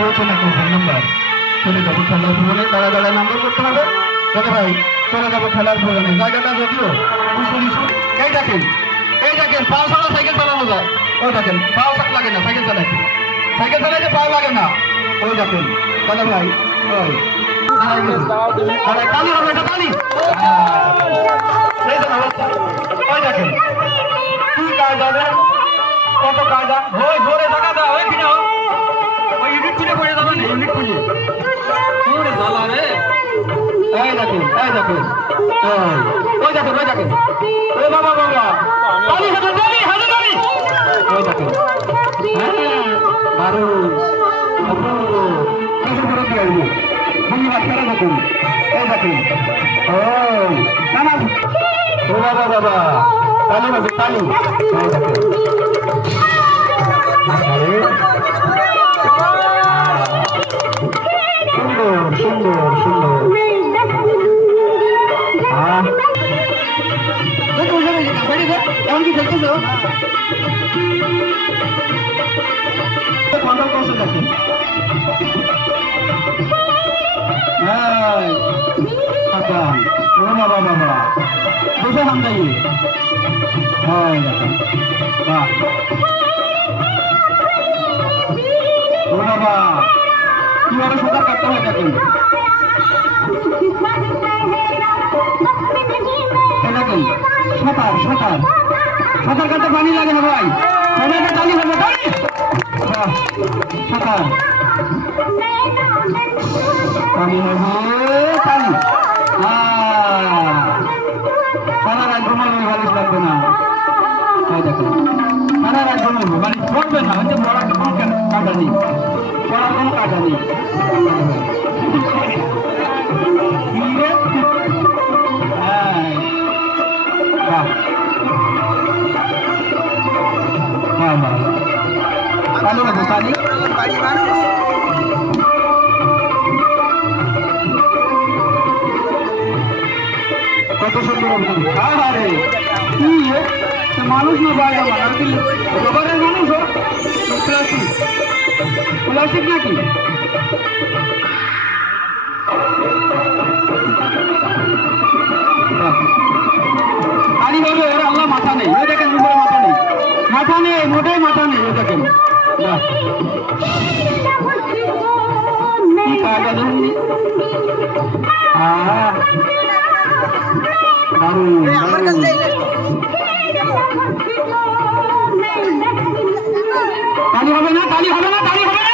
দিয়েছেন একটা phone number, চলে যাবো খেলার ভবনে, দাঁড়া দাঁড়ায় নাম্বার করতে হবে। দাদা ভাই চলে যাবো খেলার ভবনে, জায়গাটা যদিও এই দেখেন পাও ছাড়া সাইকেল চালানো যায়। ওই দেখেন পাও লাগে না সাইকেল চালাইতে, সাইকেল চালাইতে পাও লাগে না। ওই দেখেন দাদা ভাই ওই তালি হবে, এটা তালি। ওই দেখেন কি কায়দা দেন, কত কায়দা। ওই জোরে টাকা দাও, ওই কিনা ওই ইউনিট খুঁজে পড়ে যাবেন, ইউনিট খুঁজে জোরে জ্বালা রে। এই দেখেন ওই দেখেন ওই দেখেন ওই বাবা বাবা তালি হাতে তালি হাতে তালি। ওই দেখেন হ্যাঁ দারুণ অপূর্ব কিছু করে দিয়ে আসবো ধন্যবাদ। ফেরা দেখুন এই দেখেন ও না না ও বাবা বাবা তালি হবে তালি। এই দেখেন সুন্দর সুন্দর সুন্দর এমন কি দেখতেছ কন্ট্রোল করছে দেখেন। বাবা বাবা বসে হামদাই হ্যাঁ দেখেন বাহ ও বাবা কিভাবে সাঁতার কাটতে হয় দেখেন। দেখেন সাঁতার সাঁতার সাঁতার কাটতে পানি লাগে না ভাই, সবাইকে তালি হবে তালি। সাঁতার পানি হবে তালি। সারা রাত ঘুমাবে, বালিশ লাগবে না। দেখেন সারা রাত ঘুমাবে, বালিশ পড়বে না। হচ্ছে পড়ার কোনো কাজা নেই, পড়ার কোনো কাজা নেই। কত সুন্দর আরে কি মানুষ না বাইরে রবারের মানুষ প্লাস্টিক প্লাস্টিক নাকি। পানি হবে ওর আল্লাহ মাথা নেই। ওই দেখেন উপরে মাথা নেই, মাথা নেই মোটেই মাথা নেই। ওই দেখেন কি কায়দা দেখুন তালি হবে না তালি হবে না তালি হবে না।